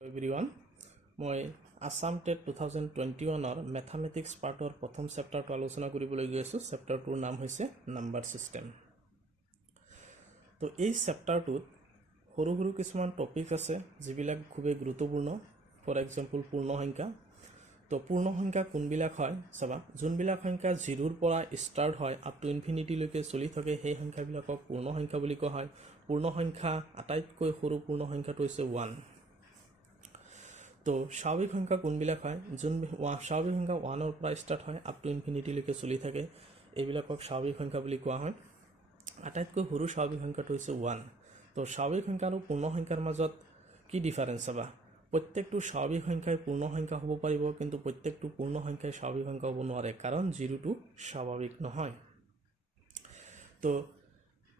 Everyone মই Assam TET 2021 mathematics পাৰ্টৰ প্ৰথম চেপ্টাৰটো আলোচনা কৰিবলৈ গৈ আছোঁ। চেপ্টাৰটোৰ নাম হৈছে নাম্বাৰ সিস্টেম। তো এই চেপ্টাৰটোত সৰু সৰু কিছুমান টপিক আছে যিবিলাক খুবেই গুৰুত্বপূৰ্ণ। ফৰ এক্সাম্পল পূৰ্ণ সংখ্যা। তো পূৰ্ণ সংখ্যা কোনবিলাক হয় চাবা, যোনবিলাক সংখ্যা 0ৰ পৰা ষ্টাৰ্ট হয় আপ টু ইনফিনিটিলৈকে চলি থাকে সেই সংখ্যাবিলাকক পূৰ্ণ সংখ্যা বুলি কোৱা হয়। পূৰ্ণ সংখ্যা আটাইতকৈ সৰু পূৰ্ণ সংখ্যাটো হৈছে 1। তো স্বাভাৱিক সংখ্যা কোনবিলাক হয়, যোন স্বাভাৱিক সংখ্যা 1ৰ পৰা ষ্টাৰ্ট হয় আপ টু ইনফিনিটিলৈকে চলি থাকে, এইবিলাকক স্বাভাৱিক সংখ্যা বুলি কোৱা হয়। আটাইতকৈ সৰু স্বাভাৱিক সংখ্যাটো হৈছে 1। তো স্বাভাৱিক সংখ্যা আৰু পূৰ্ণ সংখ্যাৰ মাজত কি ডিফাৰেঞ্চ চাবা, প্ৰত্যেকটো স্বাভাৱিক সংখ্যাই পূৰ্ণ সংখ্যা হ'ব পাৰিব, কিন্তু প্ৰত্যেকটো পূৰ্ণ সংখ্যাই স্বাভাৱিক সংখ্যা হ'ব নোৱাৰে, কাৰণ 0টো স্বাভাৱিক নহয়। তো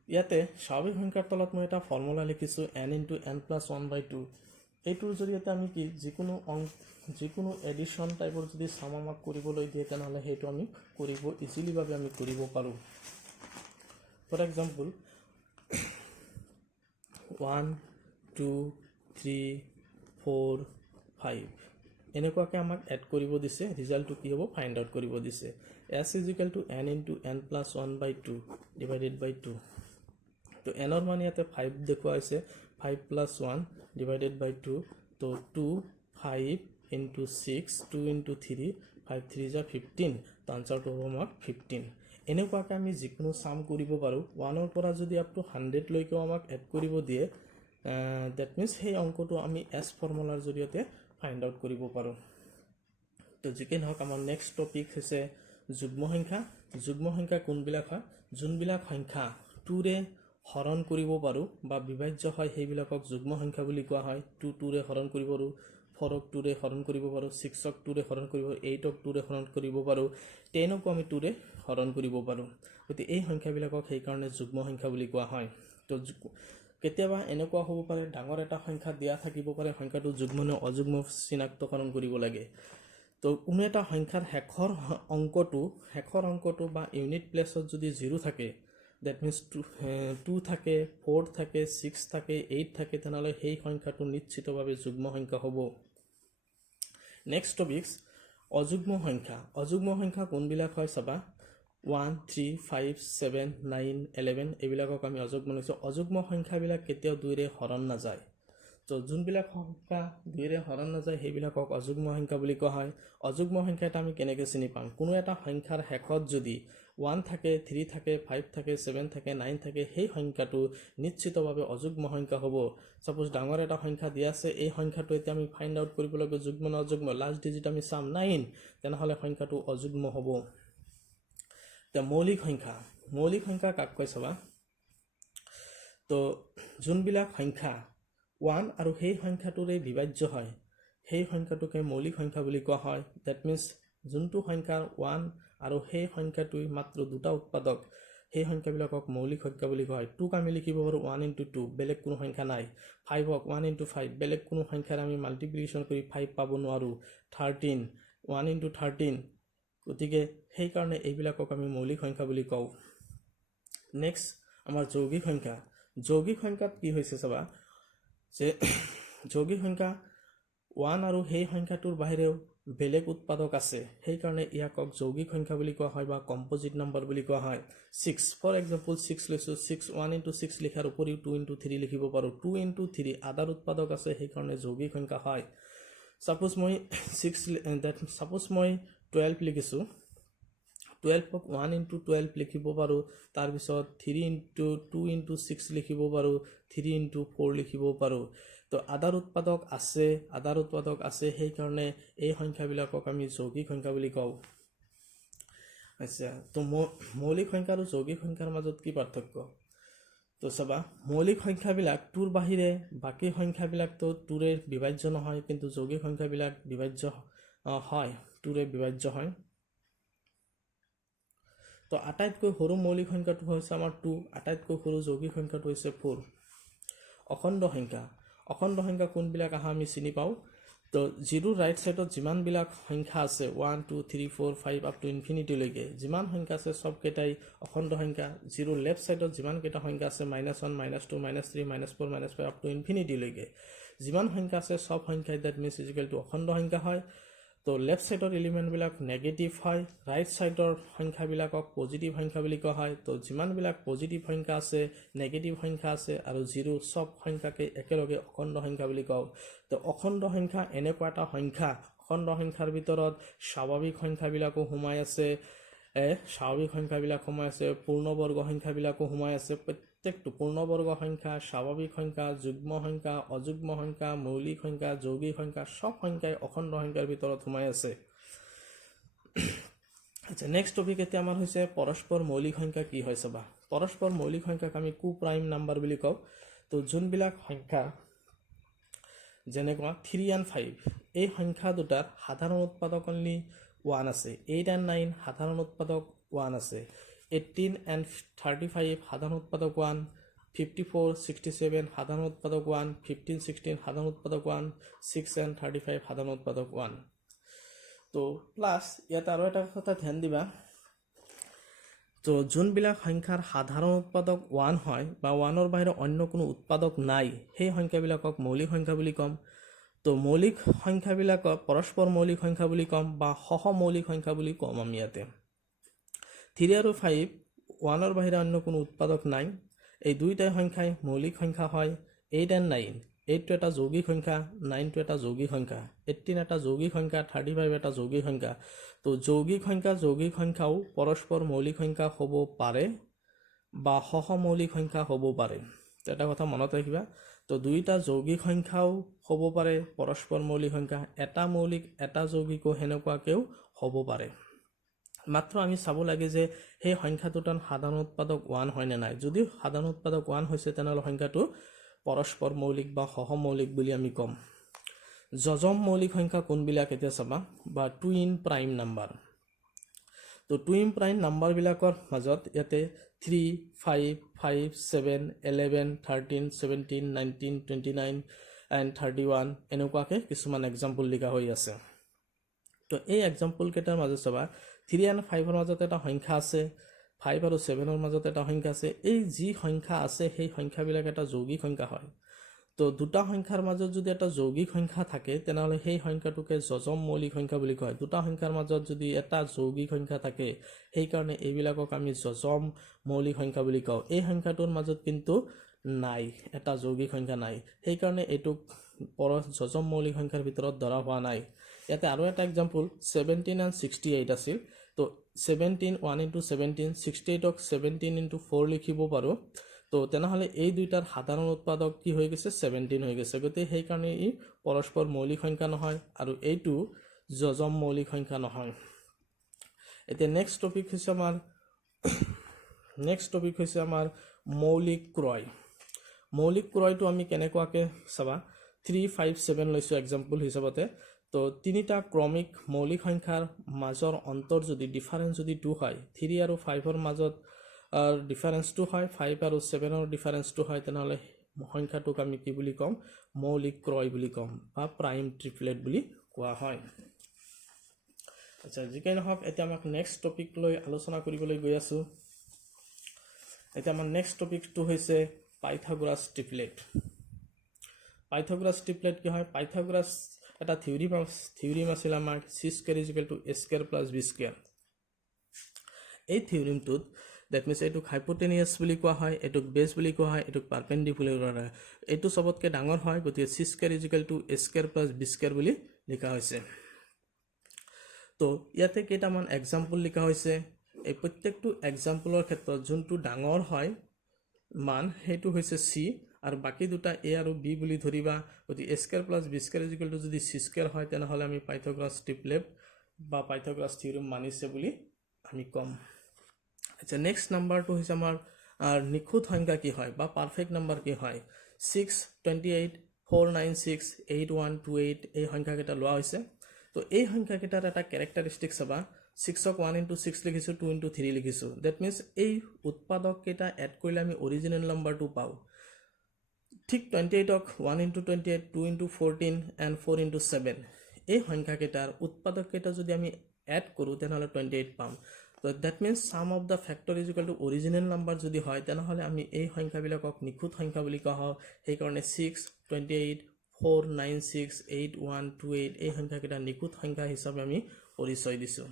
ইয়াতে স্বাভাৱিক সংখ্যাৰ তলত মই এটা ফৰ্মুলা লিখিছোঁ n × n+1/2। এইটোৰ জৰিয়তে আমি কি যিকোনো এডিশ্যন টাইপৰ যদি চাম আমাক কৰিবলৈ দিয়ে তেনেহ'লে সেইটো আমি ইজিলিভাৱে আমি কৰিব পাৰোঁ। ফৰ এক্সাম্পল 1 2 3 4 5 এনেকুৱাকৈ আমাক এড কৰিব দিছে, ৰিজাল্টটো কি হ'ব ফাইণ্ড আউট কৰিব দিছে। s = n × n+1/2 / 2। তো এনৰ মান ইয়াতে 5 দেখুওৱা হৈছে, 5 + 1 / 2। তো 2 5 × 6 2 × 3 5 3 = 15। তো আনচাৰটো হ'ব আমাৰ 15। এনেকুৱাকৈ আমি যিকোনো চাম কৰিব পাৰোঁ। 1ৰ পৰা যদি আপ টু 100লৈকেও আমাক এড কৰিব দিয়ে, ডেট মিনছ সেই অংকটো আমি এছ ফৰ্মুলাৰ জৰিয়তে ফাইণ্ড আউট কৰিব পাৰোঁ। তো যিকি নহওক আমাৰ নেক্সট টপিক হৈছে যুগ্ম সংখ্যা। যুগ্ম সংখ্যা কোনবিলাক হয়, যোনবিলাক সংখ্যা 2ৰে হৰণ কৰিব পাৰোঁ বা বিভাজ্য হয় সেইবিলাকক যুগ্ম সংখ্যা বুলি কোৱা হয়। 2ৰে হৰণ কৰিব পাৰোঁ, 4ক 2ৰে হৰণ কৰিব পাৰোঁ, 6ক 2ৰে হৰণ কৰিব পাৰোঁ, 8ক 2ৰে হৰণ কৰিব পাৰোঁ, 10কো আমি 2ৰে হৰণ কৰিব পাৰোঁ। গতিকে এই সংখ্যাবিলাকক সেইকাৰণে যুগ্ম সংখ্যা বুলি কোৱা হয়। তো কেতিয়াবা এনেকুৱা হ'ব পাৰে ডাঙৰ এটা সংখ্যা দিয়া থাকিব পাৰে, সংখ্যাটো যুগ্ম নে অযুগ্ম চিনাক্তকৰণ কৰিব লাগে। তো কোনো এটা সংখ্যাৰ শেষৰ অংকটো বা ইউনিট প্লেছত যদি 0 থাকে, ডেট মিনছ 2 থাকে, 4 থাকে, 6 থাকে, 8 থাকে, তেনেহ'লে সেই সংখ্যাটো নিশ্চিতভাৱে যুগ্ম সংখ্যা হ'ব। নেক্সট টপিকছ অযুগ্ম সংখ্যা। অযুগ্ম সংখ্যা কোনবিলাক হয় চাবা, 1 3 5 7 9 11 এইবিলাকক আমি অযুগ্ম লৈছোঁ। অযুগ্ম সংখ্যাবিলাক কেতিয়াও 2ৰে হৰণ নাযায়। তো যোনবিলাক সংখ্যা 2ৰে হৰণ নাযায় সেইবিলাকক অযুগ্ম সংখ্যা বুলি কোৱা হয়। অযুগ্ম সংখ্যা এটা আমি কেনেকৈ চিনি পাম, কোনো এটা সংখ্যাৰ শেষত যদি 1 থাকে, 3 থাকে, 5 থাকে, 7 থাকে, 9 থাকে, সেই সংখ্যাটো নিশ্চিতভাৱে অযুগ্ম সংখ্যা হ'ব। ছাপোজ ডাঙৰ এটা সংখ্যা দিয়া আছে, এই সংখ্যাটো এতিয়া আমি ফাইণ্ড আউট কৰিব লাগিব যুগ্ম নে অযুগ্ম, লাষ্ট ডিজিট আমি চাম 9, তেনেহ'লে সংখ্যাটো অযুগ্ম হ'ব। এতিয়া মৌলিক সংখ্যা কাক কয় চাবা, তো যোনবিলাক সংখ্যা 1 আৰু সেই সংখ্যাটোৰে বিভাজ্য হয় সেই সংখ্যাটোকে মৌলিক সংখ্যা বুলি কোৱা হয়। ডেট মিনছ যোনটো সংখ্যাৰ 1 আৰু সেই সংখ্যাটোৱে মাত্ৰ দুটা উৎপাদক, সেই সংখ্যাবিলাকক মৌলিক সংখ্যা বুলি কোৱা হয়। 2ক আমি লিখিব পাৰোঁ 1 × 2, বেলেগ কোনো সংখ্যা নাই। 5ক 1 × 5, বেলেগ কোনো সংখ্যাৰ আমি মাল্টিপ্লিকেশ্যন কৰি 5 পাব নোৱাৰোঁ। 13 1 × 13, গতিকে সেইকাৰণে এইবিলাকক আমি মৌলিক সংখ্যা বুলি কওঁ। নেক্সট আমাৰ যৌগিক সংখ্যা। যৌগিক সংখ্যাত কি হৈছে চাবা, যে যৌগিক সংখ্যা 1 আৰু সেই সংখ্যাটোৰ বাহিৰেও বেলেগ উৎপাদক আছে, সেইকাৰণে ইয়াকক যৌগিক সংখ্যা বুলি কোৱা হয় বা কম্পজিট নাম্বাৰ বুলি কোৱা হয়। 6 ফৰ এক্সাম্পল 6 লৈছোঁ, 1 × 6 লিখাৰ উপৰিও 2 × 3 লিখিব পাৰোঁ। 2 × 3 আদাৰ উৎপাদক আছে, সেইকাৰণে যৌগিক সংখ্যা হয়। ছাপোজ মই 12 লিখিছোঁ, 12ক 1 × 12 লিখিব পাৰোঁ, তাৰপিছত 2 × 6 লিখিব পাৰোঁ, 3 × 4 লিখিব পাৰোঁ। তো আদাৰ উৎপাদক আছে, সেইকাৰণে এই সংখ্যাবিলাকক আমি যৌগিক সংখ্যা বুলি কওঁ। আচ্ছা, তো মৌলিক সংখ্যা আৰু যৌগিক সংখ্যাৰ মাজত কি পাৰ্থক্য, তো চাবা মৌলিক সংখ্যাবিলাক 2ৰ বাহিৰে বাকী সংখ্যাবিলাকতো 2ৰে বিভাজ্য নহয়, কিন্তু যৌগিক সংখ্যাবিলাক বিভাজ্য হয়, 2ৰে বিভাজ্য হয়। তো আটাইতকৈ সৰু মৌলিক সংখ্যাটো হৈছে আমাৰ 2, আটাইতকৈ সৰু যৌগিক সংখ্যাটো হৈছে 4। অখণ্ড সংখ্যা কোনবিলাক আহা আমি চিনি পাওঁ, তো জিৰো ৰাইট সাইডত যিমান বিলাক সংখ্যা আছে 1 2 3 4 5 আপ টু ইনফিনিটি লৈকে যিমান সংখ্যা আছে সব কেইটাই অখণ্ড সংখ্যা জিৰো লেফট সাইডত যিমান কেইটা সংখ্যা আছে -1 -2 -3 -4 -5 আপ টু ইনফিনিটি লৈকে যিমান সংখ্যা আছে সব সংখ্যাই that means is equal to অখণ্ড সংখ্যা হয় তো লেফট সাইডৰ এলিমেন্ট বিলাক নেগেটিভ হয় ৰাইট সাইডৰ সংখ্যা বিলাকক পজিটিভ সংখ্যা বুলি কোৱা হয় তো যিমান বিলাক পজিটিভ সংখ্যা আছে নেগেটিভ সংখ্যা আছে আৰু জিৰো সব সংখ্যাকে একেলগে অখণ্ড সংখ্যা বুলি কওঁ তো অখণ্ড সংখ্যা এনেকুৱা এটা সংখ্যা অখণ্ড সংখ্যাৰ ভিতৰত স্বাভাৱিক সংখ্যা বিলাকো সোমাই আছে স্বাভাৱিক সংখ্যা বিলাক সোমাই আছে পূৰ্ণবৰ্গ সংখ্যা বিলাকো সোমাই আছে প্ৰত্যেকটো পূৰ্ণবৰ্গ সংখ্যা স্বাভাৱিক সংখ্যা যুগ্ম সংখ্যা অযুগ্ম সংখ্যা মৌলিক সংখ্যা যৌগিক সংখ্যা সব সংখ্যাই অখণ্ড সংখ্যাৰ ভিতৰত সোমাই আছে আচ্ছা নেক্সট টপিক এতিয়া আমাৰ হৈছে পৰস্পৰ মৌলিক সংখ্যা কি হয় চাবা পৰস্পৰ মৌলিক সংখ্যাক আমি কো প্ৰাইম নাম্বাৰ বুলি কওঁ তো যোনবিলাক সংখ্যা যেনেকুৱা 3 and 5 এই সংখ্যা দুটাৰ সাধাৰণ উৎপাদক অনলি 1 আছে 8 and 9 সাধাৰণ উৎপাদক 1 আছে 18 and 35 সাধাৰণ উৎপাদক 1 54 67 সাধাৰণ উৎপাদক 1 15 16 সাধাৰণ উৎপাদক 1 6 and 35 সাধাৰণ উৎপাদক 1 তো প্লাস ইয়াত আৰু এটা কথা ধ্যান দিবা তো যোনবিলাক সংখ্যাৰ সাধাৰণ উৎপাদক 1 হয় বা 1ৰ বাহিৰে অন্য কোনো উৎপাদক নাই সেই সংখ্যাবিলাকক মৌলিক সংখ্যা বুলি কম তো মৌলিক সংখ্যাবিলাকক পৰস্পৰ মৌলিক সংখ্যা বুলি কম বা সহমৌলিক সংখ্যা বুলি কম আমি ইয়াতে 3 আৰু 5 1ৰ বাহিৰে অন্য কোনো উৎপাদক নাই এই দুইটাই সংখ্যাই মৌলিক সংখ্যা হয় 8 and 9 8 টো এটা যৌগিক সংখ্যা 9 টো এটা যৌগিক সংখ্যা 18 এটা যৌগিক সংখ্যা 35 এটা যৌগিক সংখ্যা তো যৌগিক সংখ্যাও পৰস্পৰ মৌলিক সংখ্যা হ'ব পাৰে বা সহমৌলিক সংখ্যা হ'ব পাৰে তো এটা কথা মনত ৰাখিবা তো দুইটা যৌগিক সংখ্যাও হ'ব পাৰে পৰস্পৰ মৌলিক সংখ্যা এটা মৌলিক এটা যৌগিকো হেনেকুৱাকেও হ'ব পাৰে মাত্ৰ আমি চাব লাগে যে সেই সংখ্যা দুটাৰ সাধাৰণ উৎপাদক 1 হয় নে নাই যদি সাধাৰণ উৎপাদক 1 হৈছে তেনেহলে সংখ্যাটো পৰস্পৰ মৌলিক বা সহমৌলিক বুলি আমি কম যজম মৌলিক সংখ্যা কোনবিলাক এতিয়া চাবা বা টুইন প্ৰাইম নাম্বাৰ তো টুইন প্ৰাইম নাম্বাৰ বিলাকৰ মাজত ইয়াতে 3 5 5 7 11 13 17 19 29 and 31 এনেকুৱাকে কিছুমান এক্সাম্পল লিখা হৈ আছে তো এই এক্সাম্পল কেইটাৰ মাজত চাবা 3 and 5ৰ মাজত এটা সংখ্যা আছে 5 আৰু 7ৰ মাজত এটা সংখ্যা আছে এই যি সংখ্যা আছে সেই সংখ্যাবিলাক এটা যৌগিক সংখ্যা হয় তো দুটা সংখ্যাৰ মাজত যদি এটা যৌগিক সংখ্যা থাকে তেনেহলে সেই সংখ্যাটোকে যজম মৌলিক সংখ্যা বুলি কয় দুটা সংখ্যাৰ মাজত যদি এটা যৌগিক সংখ্যা থাকে সেই কাৰণে এইবিলাকক আমি যজম মৌলিক সংখ্যা বুলি কওঁ এই সংখ্যাটোৰ মাজত কিন্তু নাই এটা যৌগিক সংখ্যা নাই সেই কাৰণে এটো যজম মৌলিক সংখ্যাৰ ভিতৰত ধৰা হোৱা নাই ইয়াতে আৰু এটা এক্সাম্পল 17 and 68 আছিল তো 17 1 into 17 68ক 17 into 4 লিখিব পাৰো তো তেনেহলে এই দুইটাৰ সাধাৰণ উৎপাদক কি হৈ গৈছে 17 হৈ গৈছে গতে সেই কাৰণে ই পৰস্পৰ মৌলিক সংখ্যা নহয় আৰু এইটো যজম মৌলিক সংখ্যা নহয় এতিয়া নেক্সট টপিক হৈছে আমাৰ মৌলিক ক্ৰয় মৌলিক ক্ৰয়টো আমি কেনেকুৱাকে চাবা 3 5 7 লৈছো এক্সাম্পল হিচাপতে তো তিনিটা ক্ৰমিক মৌলিক সংখ্যাৰ মাজৰ অন্তৰ যদি ডিফাৰেন্স যদি 2 হয় 3 আৰু 5ৰ মাজত ডিফাৰেন্স 2 হয় 5 আৰু 7ৰ ডিফাৰেন্স 2 হয় তেনেহলে সংখ্যাটোক আমি কি বুলি কম মৌলিক ক্ৰয় বুলি কম বা প্ৰাইম ট্ৰিপলেট বুলি কোৱা হয় আচ্ছা যিকেই নহওক এতিয়া আমাক নেক্সট টপিক লৈ আলোচনা কৰিবলৈ গৈ আছো এতিয়া আমাৰ নেক্সট টপিকটো হৈছে পাইথাগোৰাছ ট্ৰিপলেট কি হয় পাইথাগোৰাছ এটা থিওৰিম আছিল আমাৰ c square is equal to a square plus b square এই থিওৰিমটোত দ্যাট মিন্স এটুক হাইপোটেনিয়াস বুলি কোৱা হয় এটুক বেস বুলি কোৱা হয় এটুক পাৰপেন্ডিকুলাৰ হয় এটু সবতকে ডাঙৰ হয় গতি c square is equal to a square plus b square বুলি লিখা হৈছে তো ইয়াতে কেইটামান এক্সাম্পল লিখা হৈছে এই প্ৰত্যেকটো এক্সাম্পলৰ ক্ষেত্ৰত যোনটো ডাঙৰ হয় মান হেতু হৈছে c আৰু বাকি দুটা a আৰু b বুলি ধৰিবা গতি a square plus b square is equal to যদি c square হয় তেনেহলে আমি পাইথাগোৰাছ ট্ৰিপলেট বা পাইথাগোৰাছ থিওৰিম মানিছে বুলি আমি কম আচ্ছা নেক্সট নাম্বাৰটো হৈছে আমাৰ নিখুঁত সংখ্যা কি হয় বা পাৰফেক্ট নাম্বাৰ কি হয় 6 28 496 8128 এই সংখ্যা কেইটা লোৱা হৈছে তো এই সংখ্যা কেইটাৰ এটা ক্যাৰেক্টাৰিস্টিক চাবা 6ক 1 into 6 লিখিছো 2 into 3 লিখিছো দ্যাট মিন্স এই উৎপাদক কেইটা এড কৰিলে আমি অৰিজিনাল নাম্বাৰটো পাও ঠিক 28ক 1 into 28 2 into 14 and 4 into 7 এই সংখ্যাকেইটাৰ উৎপাদককেইটা যদি আমি এড কৰোঁ তেনেহ'লে 28 পাম তো that means sum of the factor is equal to original number যদি হয় তেনেহ'লে আমি এই সংখ্যাবিলাকক নিখুঁত সংখ্যা বুলি কোৱা হয় সেইকাৰণে 6 28 4 9 6 8 1 2 8 এই সংখ্যাকেইটা নিখুঁত সংখ্যা হিচাপে আমি পৰিচয় দিছোঁ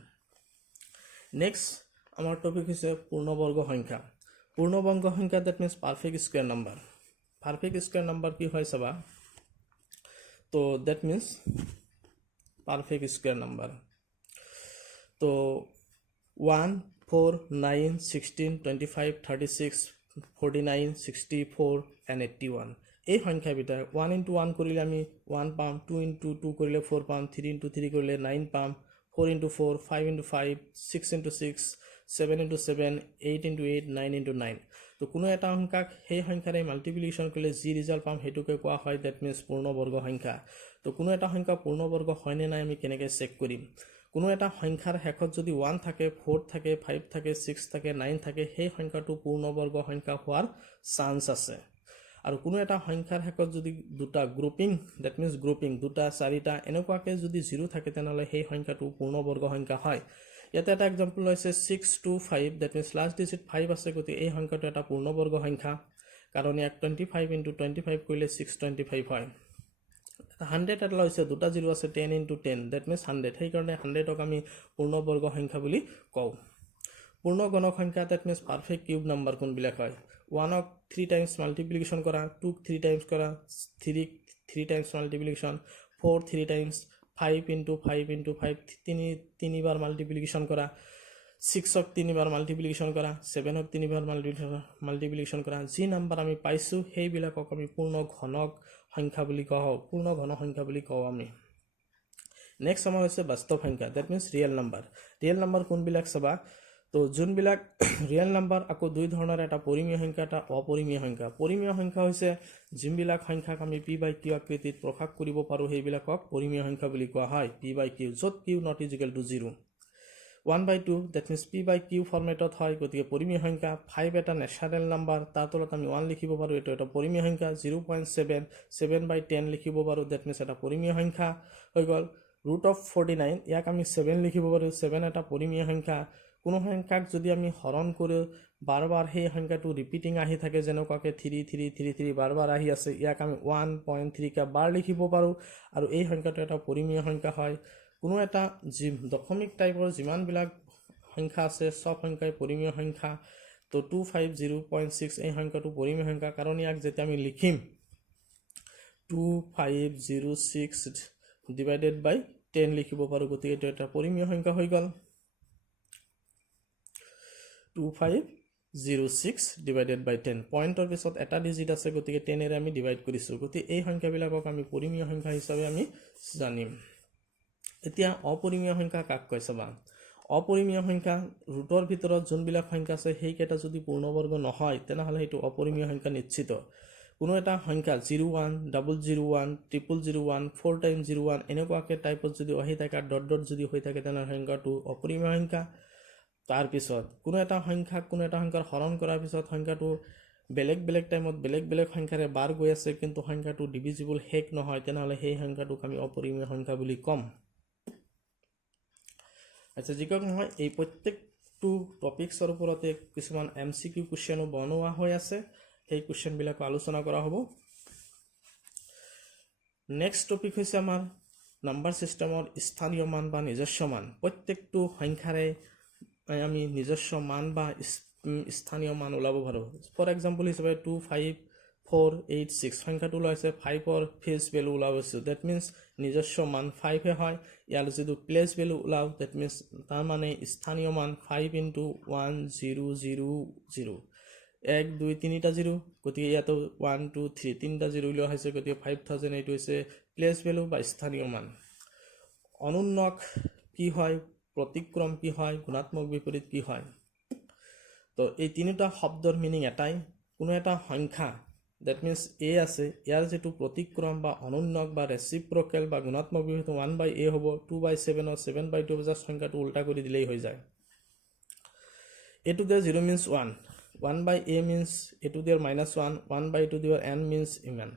নেক্সট আমাৰ টপিক হৈছে পূৰ্ণবৰ্গ সংখ্যা পূৰ্ণবৰ্গ সংখ্যা that means perfect square number perfect square number কি হয় সবা তো that means perfect square number তো 1 4 9 16 25 36 49 64 and 81 এই সংখ্যা বিটা 1 into 1 কৰিলে আমি 1 পাম 2 into 2 কৰিলে 4 পাম 3 into 3 কৰিলে 9 পাম 4 into 4 5 into 5 6 into 6 7 into 7 8 into 8 9 into 9 তো কোনো এটা সংখ্যাক সেই সংখ্যাৰে মাল্টিপ্লিকেশ্যন কৰিলে যি ৰিজাল্ট পাম হেতুকে কোৱা হয় দ্যাট মিন্স পূৰ্ণবৰ্গ সংখ্যা তো কোনো এটা সংখ্যা পূৰ্ণবৰ্গ হয় নে নাই আমি কেনেকৈ চেক কৰিম কোনো এটা সংখ্যাৰ শেষত যদি 1 থাকে 4 থাকে 5 থাকে 6 থাকে 9 থাকে সেই সংখ্যাটো পূৰ্ণবৰ্গ সংখ্যা হোৱাৰ চান্স আছে আৰু কোনো এটা সংখ্যাৰ শেষত যদি দুটা গ্ৰুপিং দ্যাট মিন্স গ্ৰুপিং দুটা চাৰিটা এনেকুৱাকৈ যদি 0 থাকে তেনেহ'লে সেই সংখ্যাটো পূৰ্ণবৰ্গ সংখ্যা হয় ইয়াতে এটা এক্সাম্পল হৈছে 625 দ্যাট মিন্স লাষ্ট ডিজিট 5 আছে গতি এই সংখ্যাটো এটা পূৰ্ণবৰ্গ সংখ্যা কাৰণ ইয়াক 25 into 25 কৰিলে 625 হয় 100 এটা হৈছে দুটা 0 আছে 10 into 10 দ্যাট মিন্স 100 সেই কাৰণে 100ক আমি পূৰ্ণবৰ্গ সংখ্যা বুলি কওঁ পূৰ্ণ গণ সংখ্যা that means perfect cube number কোনবিলাক হয় 1ক 3 টাইমছ মাল্টিপ্লিকেশ্যন কৰা 2ক 3 টাইমছ কৰা 3ক 3 times multiplication 4 3 times 5 into 5 into 5 তিনিবাৰ মাল্টিপ্লিকেশ্যন কৰা 6ক তিনিবাৰ মাল্টিপ্লিকেশ্যন কৰা 7ক তিনিবাৰ মাল্টিপ্লিকেশ্যন কৰা যি নাম্বাৰ আমি পাইছোঁ সেইবিলাকক আমি পূৰ্ণ ঘনক সংখ্যা বুলি কওঁ পূৰ্ণ ঘন সংখ্যা বুলি কওঁ আমি নেক্সট আমাৰ হৈছে বাস্তৱ সংখ্যা দ্যাট মিন্স ৰিয়েল নাম্বাৰ কোনবিলাক চাবা তো যোনবিলাক ৰিয়েল নাম্বাৰ আকৌ দুই ধৰণৰ এটা পৰিমেয় সংখ্যা এটা অপৰিমেয় সংখ্যা পৰিমেয় সংখ্যা হৈছে যোনবিলাক সংখ্যাক আমি p/q আকৃতিত প্ৰকাশ কৰিব পাৰোঁ সেইবিলাকক পৰিমেয় সংখ্যা বুলি কোৱা হয় p/q য'ত q not is equal to 0 1/2 that means p/q ফৰ্মেটত হয় গতিকে পৰিমেয় সংখ্যা 5 এটা নেচাৰেল নাম্বাৰ তাৰ তলত আমি 1 লিখিব পাৰোঁ এইটো এটা পৰিমেয় সংখ্যা 0.7 7/10 লিখিব পাৰোঁ দ্যাট মিন্স এটা পৰিমেয় সংখ্যা হৈ গ'ল √49 ইয়াক আমি 7 লিখিব পাৰোঁ 7 এটা পৰিমেয় সংখ্যা কোনো সংখ্যাক যদি আমি হৰণ কৰোঁ বাৰবাৰ সেই সংখ্যাটো ৰিপিটিং আহি থাকে যেনেকুৱাকৈ 3 3 3 3 বাৰবাৰ আহি আছে ইয়াক আমি 1.3 কা বাৰ লিখিব পাৰোঁ আৰু এই সংখ্যাটো এটা পৰিমেয় সংখ্যা হয় কোনো এটা দশমিক টাইপৰ যিমানবিলাক সংখ্যা আছে সব সংখ্যাই পৰিমেয় সংখ্যা তো 250.6 এই সংখ্যাটো পৰিমেয় সংখ্যা কাৰণ ইয়াক যেতিয়া আমি লিখিম 2506 ডিভাইডেড বাই 10 লিখিব পাৰোঁ গতিকে এইটো এটা পৰিমেয় সংখ্যা হৈ গ'ল 2506 divided by 10 পইণ্টৰ পিছত এটা ডিজিট আছে গতিকে 10 এৰে আমি ডিভাইড কৰিছোঁ গতিকে এই সংখ্যাবিলাকক আমি পৰিমেয় সংখ্যা হিচাপে আমি জানিম এতিয়া অপৰিমেয় সংখ্যা কাক কয় চাবা অপৰিমেয় সংখ্যা ৰুটৰ ভিতৰত যোনবিলাক সংখ্যা আছে সেইকেইটা যদি পূৰ্ণবৰ্গ নহয় তেনেহ'লে সেইটো অপৰিমেয় সংখ্যা নিশ্চিত কোনো এটা সংখ্যা 01 001 0001 4 times 01 এনেকুৱাকৈ টাইপত যদি আহি থাকে ডট ডট যদি হৈ থাকে তেনেহ'লে সংখ্যাটো অপৰিমেয় সংখ্যা তাৰ পিছত কোনো এটা সংখ্যাৰ হৰণ কৰাৰ পিছত সংখ্যাটো বেলেগ টাইমত বেলেগ সংখ্যাৰে বাৰ গৈ আছে কিন্তু সংখ্যাটো ডিভিজিবল শেষ নহয় তেনেহ'লে সেই সংখ্যাটোক আমি অপৰিমেয় সংখ্যা বুলি ক'ম আচ্ছা যিকক নহয় এই প্ৰত্যেকটো টপিকছৰ ওপৰতে কিছুমান MCQ কুৱেশ্যনো বনোৱা হৈ আছে সেই কুৱেশ্যনবিলাক আলোচনা কৰা হ'ব নেক্সট টপিক হৈছে আমাৰ নাম্বাৰ সিস্টেমৰ স্থানীয় মান বা নিজস্ব মান প্ৰত্যেকটো সংখ্যাৰে আমি নিজস্ব মান বা স্থানীয় মান ওলাব পাৰোঁ ফৰ এক্সাম্পল হিচাপে 25486 সংখ্যাটো লৈছে 5ৰ ফেজ ভ্যালু ওলাবছে দ্যাট মিন্স নিজস্ব মান 5 হয় ইয়াৰ যদি প্লেস ভ্যালু ওলাও দ্যাট মিন্স তাৰ মানে স্থানীয় মান 5 * 1000 1 2 3টা 0 গতিকে ইয়াতো 1 2 3 তিনিটা 0 লোৱা হৈছে গতিকে 5000 এইটো হৈছে প্লেস ভ্যালু বা স্থানীয় মান অনুন্নক কি হয় প্ৰতিক্ৰম কি হয় গুণাত্মক বিপৰীত কি হয় তো এই তিনিটা শব্দৰ মিনিং এটাই কোনো এটা সংখ্যা দ্যাট মিন্স a আছে ইয়াৰ যেটো প্ৰতিক্ৰম বা অনুন্নক বা ৰেচিপ্ৰকেল বা গুণাত্মক বিপৰীত 1/a হ'ব 2/7 or 7/2 সংখ্যাটো উল্টা কৰি দিলেই হৈ যায় এটো দে 0 means 1 1 by a means a to the power minus 1, 1 by a to the power n means ইমান।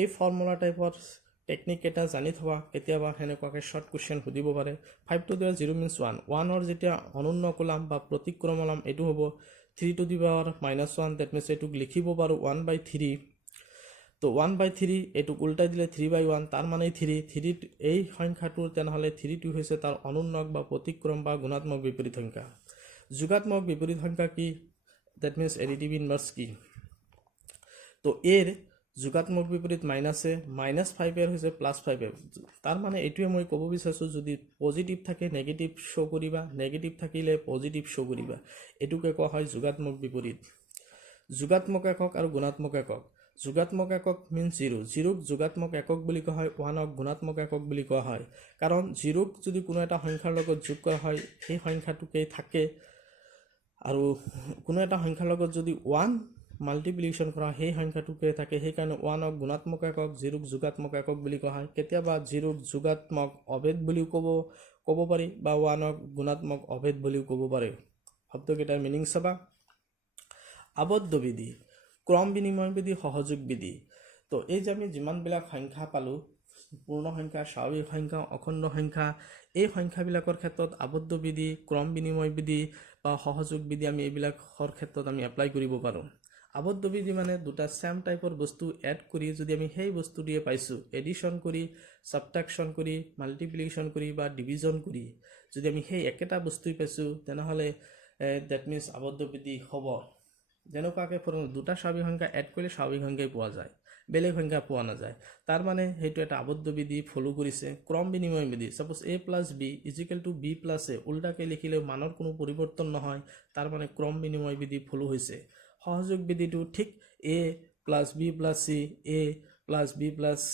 এই ফৰ্মুলা টাইপৰ টেকনিক এটা জানি থোৱা, কেতিয়াবা সেনেকুৱাকৈ শ্বৰ্ট কুৱেশ্যন সুধিব পাৰে। 5 to the power 0 means 1, 1ৰ যেতিয়া অনুন্ন কলাম বা প্ৰতিক্ৰম কলাম এইটো হ'ব 3 to the power minus 1, that means এইটোক লিখিব পাৰোঁ 1 by 3। তো 1 by 3 এইটোক উল্টাই দিলে 3 by 1, তাৰ মানে 3 এই সংখ্যাটোৰ তেনেহ'লে 3টো হৈছে তাৰ অনুন্নক বা প্ৰতিক্ৰম বা গুণাত্মক বিপৰীত সংখ্যা। যোগাত্মক বিপৰীত সংখ্যা কি? দ্যাট মিনছ এডিটিভ ইনভাৰ্স কি? তো এৰ যোগাত্মক বিপৰীত মাইনাছে -5 এৰ হৈছে +5 এৰ। তাৰ মানে এইটোৱে মই ক'ব বিচাৰিছোঁ, যদি পজিটিভ থাকে নেগেটিভ শ্ব' কৰিবা, নেগেটিভ থাকিলে পজিটিভ শ্ব' কৰিবা। এইটোকে কোৱা হয় যোগাত্মক বিপৰীত। যোগাত্মক একক আৰু গুণাত্মক একক। যোগাত্মক একক মিনছ 0, 0ক যোগাত্মক একক বুলি কোৱা হয়, 1ক গুণাত্মক একক বুলি কোৱা হয়। কাৰণ 0ক যদি কোনো এটা সংখ্যাৰ লগত যোগ কৰা হয় সেই সংখ্যাটোকেই থাকে, আৰু কোনো এটা সংখ্যাৰ লগত যদি 1 মাল্টিপ্লিকেশ্যন কৰা সেই সংখ্যাটোকে থাকে, সেইকাৰণে 1ক গুণাত্মক একক, 0ক যোগাত্মক একক বুলি কোৱা হয়। কেতিয়াবা 0ক যোগাত্মক অভেদ বুলিও ক'ব পাৰি বা 1ক গুণাত্মক অভেদ বুলিও ক'ব পাৰি। শব্দকেইটাৰ মিনিং চাবা। আবদ্ধ বিধি, ক্ৰম বিনিময় বিধি, সহযোগ বিধি। তো এই যে আমি যিমানবিলাক সংখ্যা পালোঁ, পূৰ্ণ সংখ্যা, স্বাভাৱিক সংখ্যা, অখণ্ড সংখ্যা, এই সংখ্যাবিলাকৰ ক্ষেত্ৰত আবদ্ধ বিধি, ক্ৰম বিনিময় বিধি বা সহযোগ বিধি আমি এইবিলাকৰ ক্ষেত্ৰত আমি এপ্লাই কৰিব পাৰোঁ। আবদ্ধ বিধি মানে দুটা ছেম টাইপৰ বস্তু এড কৰি যদি আমি সেই বস্তু দিয়ে পাইছোঁ, এডিশ্যন কৰি, ছাবট্ৰেকশ্যন কৰি, মাল্টিপ্লিকেশ্যন কৰি বা ডিভিজন কৰি যদি আমি সেই একেটা বস্তুই পাইছোঁ, তেনেহ'লে ডেট মিনছ আবদ্ধ বিধি হ'ব। যেনেকুৱাকৈ দুটা স্বাভাৱিক সংখ্যা এড কৰিলে স্বাভাৱিক সংখ্যাই পোৱা যায়, বেলেগ সংখ্যা পোৱা নাযায়। তাৰ মানে সেইটো এটা আবদ্ধ বিধি ফ'ল' কৰিছে। ক্ৰম বিনিময় বিধি, suppose a + b = b + a, উল্টাকৈ লিখিলেও মানৰ কোনো পৰিৱৰ্তন নহয়, তাৰ মানে ক্ৰম বিনিময় বিধি ফ'ল' হৈছে। সহযোগ বিধিটো ঠিক a + b + c, a + b +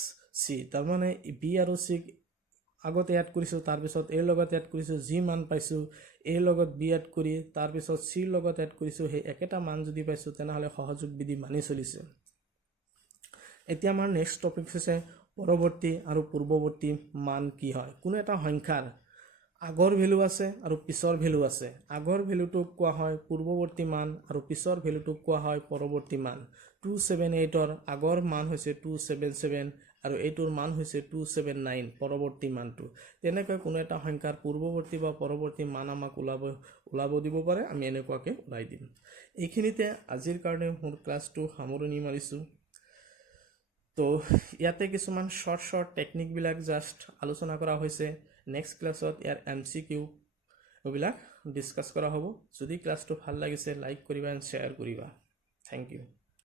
c, তাৰমানে b আৰু c আগতে এড কৰিছোঁ, তাৰপিছত a লগত এড কৰিছোঁ, যি মান পাইছোঁ a লগত b এড কৰি তাৰপিছত c লগত এড কৰিছোঁ, সেই একেটা মান যদি পাইছোঁ তেনেহ'লে সহযোগ বিধি মানি চলিছে। এতিয়া আমাৰ নেক্সট টপিক হৈছে পৰৱৰ্তী আৰু পূৰ্বৱৰ্তী মান কি হয়। কোনো এটা সংখ্যাৰ আগৰ ভেলু আছে আৰু পিছৰ ভেলু আছে। আগৰ ভেলুটোক কোৱা হয় পূৰ্বৱৰ্তী মান আৰু পিছৰ ভেলুটোক কোৱা হয় পৰৱৰ্তী মান। 278ৰ আগৰ মান হৈছে 277 আৰু এইটোৰ মান হৈছে 279, পৰৱৰ্তী মানটো। তেনেকৈ কোনো এটা সংখ্যাৰ পূৰ্বৱৰ্তী বা পৰৱৰ্তী মান আমাক ওলাব দিব পাৰে, আমি এনেকুৱাকৈ ওলাই দিম। এইখিনিতে আজিৰ কাৰণে মোৰ ক্লাছটো সামৰণি মাৰিছোঁ। তো ইয়াতে কিছুমান শ্বৰ্ট টেকনিকবিলাক জাষ্ট আলোচনা কৰা হৈছে। নেক্সট ক্লাছত ইয়াৰ MCQ এইবিলাক ডিছকাছ কৰা হ'ব। যদি ক্লাছটো ভাল লাগিছে লাইক কৰিবা এণ্ড শ্বেয়াৰ কৰিবা। Thank U.